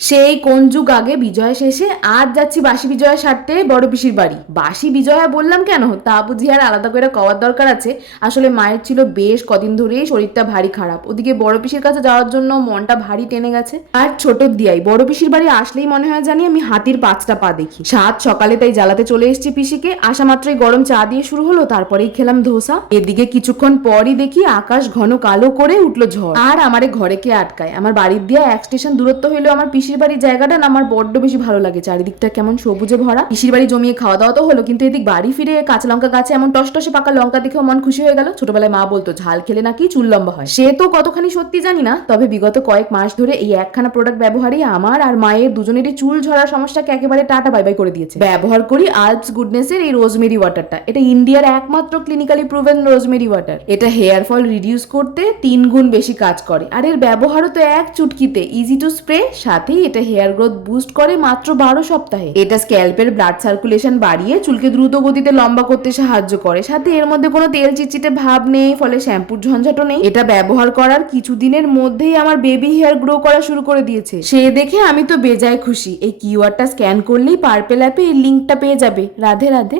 সেই কোন যুগ আগে বিজয়া শেষে আজ যাচ্ছি বাসি বিজয়া সারতে বড় পিসির বাড়ি। বাসি বিজয়া বললাম কেন? তা বুঝি আলাদা করে কওয়ার দরকার আছে। আসলে মায়ের ছিল বেশ কদিন ধরেই শরীরটা ভারী খারাপ। ওদিকে বড় পিসির কাছে যাওয়ার জন্য মনটা ভারী টেনে গেছে। আর ছোট দিয়াই, বড় পিসির বাড়ি আসলেই মনে হয় জানি আমি হাতির পাঁচটা পা দেখি। সাত সকালে তাই জ্বালাতে চলে এসেছি পিসিকে। আসা মাত্রই গরম চা দিয়ে শুরু হলো, তারপরেই খেলাম ধোসা। এদিকে কিছুক্ষণ পরই দেখি আকাশ ঘন কালো করে উঠল ঝড়। আর আমারে ঘরে কে আটকায়? আমার বাড়ির দিয়ে এক স্টেশন দূরত্ব হইল আমার পিসির বাড়ির জায়গাটা না আমার বড্ড বেশি ভালো লাগে। চারিদিকটা কেমন সবুজে ভরা। পিসির বাড়ি জমিয়ে খাওয়া দাওয়া তো হলো, কিন্তু এদিক বাড়ি ফিরে কাঁচা লঙ্কা গাছে এমন টসটসে পাকা লঙ্কা দেখেও মন খুশি হয়ে গেল। ছোটবেলায় মা বলতো, ঝাল খেলে নাকি চুল লম্বা হয়? সে তো কতখানি সত্যি জানি না, তবে বিগত কয়েক মাস ধরে এই একখানা প্রোডাক্ট ব্যবহারই আমার আর মায়ের দুজনেরই চুল ঝরার সমস্যাকে একেবারে টাটা বাই বাই করে দিয়েছে। ব্যবহার করি আলপস গুডনেসের এই রোজমেরি ওয়াটারটা এটা ইন্ডিয়ার একমাত্র ক্লিনিক্যালি প্রুভেন রোজমেরি ওয়াটার এটা হেয়ার ফল রিডিউস করতে তিন গুণ বেশি কাজ করে। আর এর ব্যবহারও তো এক চুটকিতে ইজি টু স্প্রে সাথেই এটা হেয়ার গ্রোথ বুস্ট করে মাত্র বারো সপ্তাহে। এটা স্ক্যাল্পের ব্লাড সার্কুলেশন বাড়িয়ে চুলকে দ্রুত গতিতে লম্বা করতে সাহায্য করে। সাথে এর মধ্যে কোনো তেল চিটচিটে ভাব নেই, ফলে শ্যাম্পুর ঝঞ্ঝাটও নেই। এটা ব্যবহার করার কিছুদিনের মধ্যেই আমার বেবি হেয়ার গ্রো করা শুরু করে দিয়েছে। সে দেখে আমি তো বেজায় খুশি। এই কিওয়ার্ডটা স্ক্যান করলেই পার্পেল অ্যাপে এই লিঙ্কটা পেয়ে যাবে। রাধে রাধে।